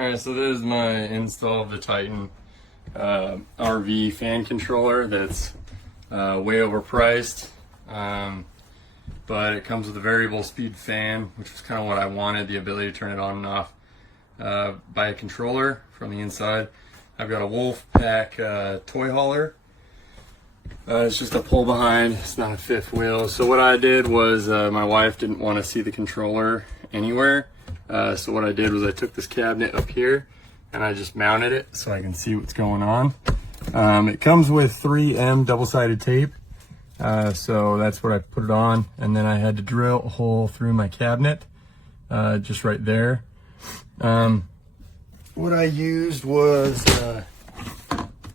Alright, so this is my install of the Titan RV fan controller that's way overpriced, but it comes with a variable speed fan, which is kind of what I wanted, the ability to turn it on and off by a controller from the inside. I've got a Wolfpack toy hauler. It's just a pull behind, it's not a fifth wheel. So what I did was my wife didn't want to see the controller anywhere. So what I did was I took this cabinet up here and I just mounted it so I can see what's going on. It comes with 3M double-sided tape. So that's what I put it on. And then I had to drill a hole through my cabinet, just right there. What I used was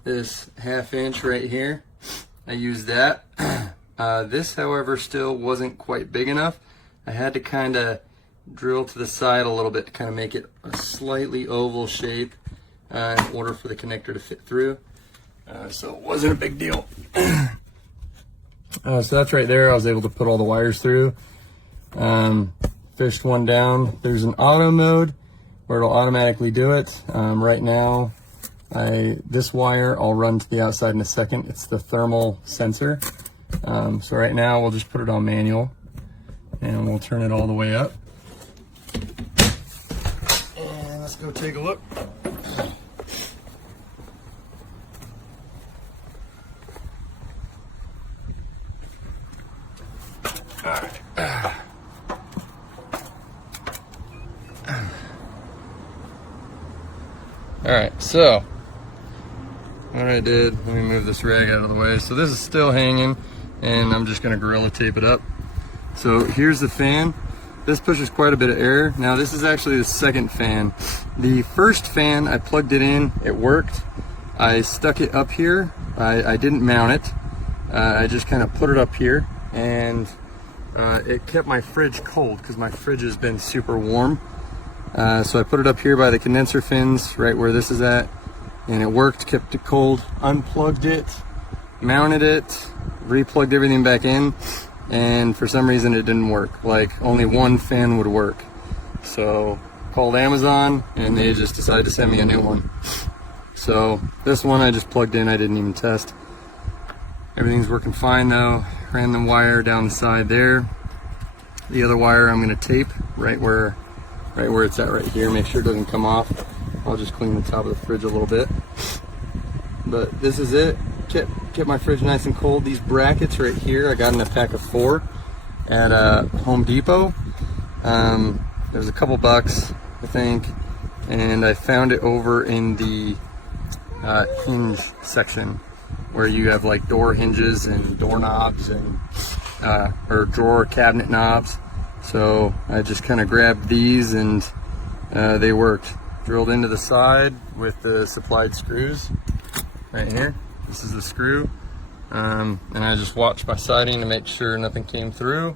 this 1/2 inch right here. I used that. This, however, still wasn't quite big enough. I had to kind of drill to the side a little bit to kind of make it a slightly oval shape in order for the connector to fit through. So it wasn't a big deal. So that's right there. I was able to put all the wires through. Fished one down. There's an auto mode where it'll automatically do it. Right now, this wire I'll run to the outside in a second. It's the thermal sensor. So right now we'll just put it on manual and we'll turn it all the way up. And let's go take a look. All right, so what I did, let me move this rag out of the way. So this is still hanging and I'm just gonna Gorilla tape it up. So here's the fan. This pushes quite a bit of air. Now this is actually the second fan. The first fan, I plugged it in, it worked. I stuck it up here. I didn't mount it. I just kind of put it up here and it kept my fridge cold because my fridge has been super warm. So I put it up here by the condenser fins, right where this is at, and it worked, kept it cold. Unplugged it, mounted it, replugged everything back in, and for some reason it didn't work. Like only one fan would work. So called Amazon and they just decided to send me a new one. So this one I just plugged in, I didn't even test. Everything's working fine though. Ran the wire down the side there. The other wire I'm gonna tape right where it's at right here. Make sure it doesn't come off. I'll just clean the top of the fridge a little bit. But this is it. Kept my fridge nice and cold. These brackets right here, I got in a pack of 4 at Home Depot. There's a couple bucks, I think, and I found it over in the hinge section where you have like door hinges and doorknobs and or drawer cabinet knobs. So I just kind of grabbed these and they worked. Drilled into the side with the supplied screws right here. This is the screw. And I just watched my siding to make sure nothing came through.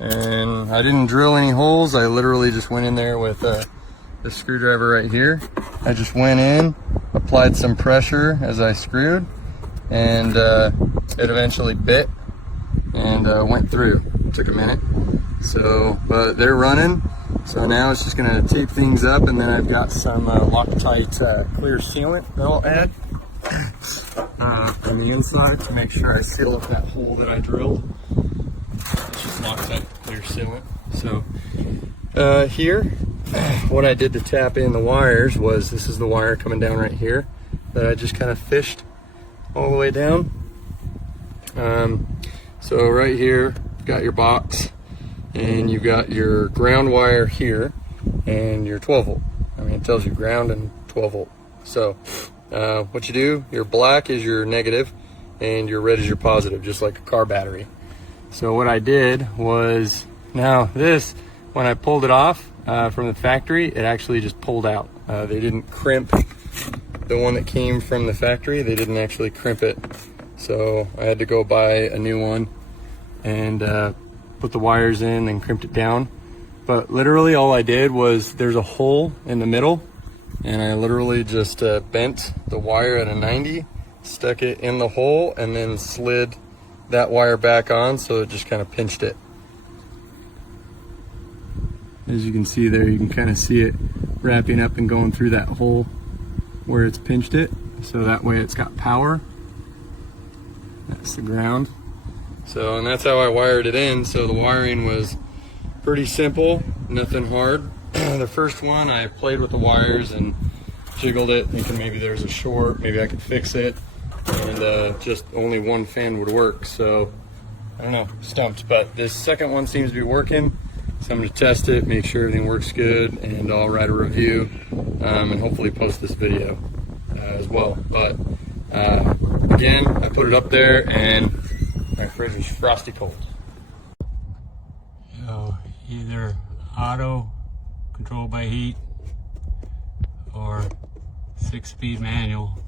And I didn't drill any holes. I literally just went in there with the screwdriver right here. I just went in, applied some pressure as I screwed, and it eventually bit and went through. It took a minute. So, but they're running. So now it's just gonna tape things up, and then I've got some Loctite clear sealant that I'll add on the inside to make sure I seal up that hole that I drilled. It's just Loctite clear sealant. So here, what I did to tap in the wires was, this is the wire coming down right here that I just kind of fished all the way down. So right here, you've got your box, and you've got your ground wire here and your 12 volt. I mean, it tells you ground and 12 volt. So what you do, your black is your negative and your red is your positive, just like a car battery. So what I did was, now this, when I pulled it off from the factory, it actually just pulled out. They didn't crimp the one that came from the factory. They didn't actually crimp it. So I had to go buy a new one and put the wires in and crimped it down. But literally all I did was, there's a hole in the middle, and I literally just bent the wire at a 90, stuck it in the hole, and then slid that wire back on, so it just kind of pinched it. As you can see there, you can kind of see it wrapping up and going through that hole where it's pinched it, so that way it's got power. That's the ground. So, and that's how I wired it in. So the wiring was pretty simple, nothing hard. The first one, I played with the wires and jiggled it, thinking maybe there's a short, maybe I could fix it, and just only one fan would work. So I don't know, stumped. But this second one seems to be working, so I'm going to test it, make sure everything works good, and I'll write a review and hopefully post this video as well. But again, I put it up there and my fridge is frosty cold. So either auto, controlled by heat, or 6-speed manual.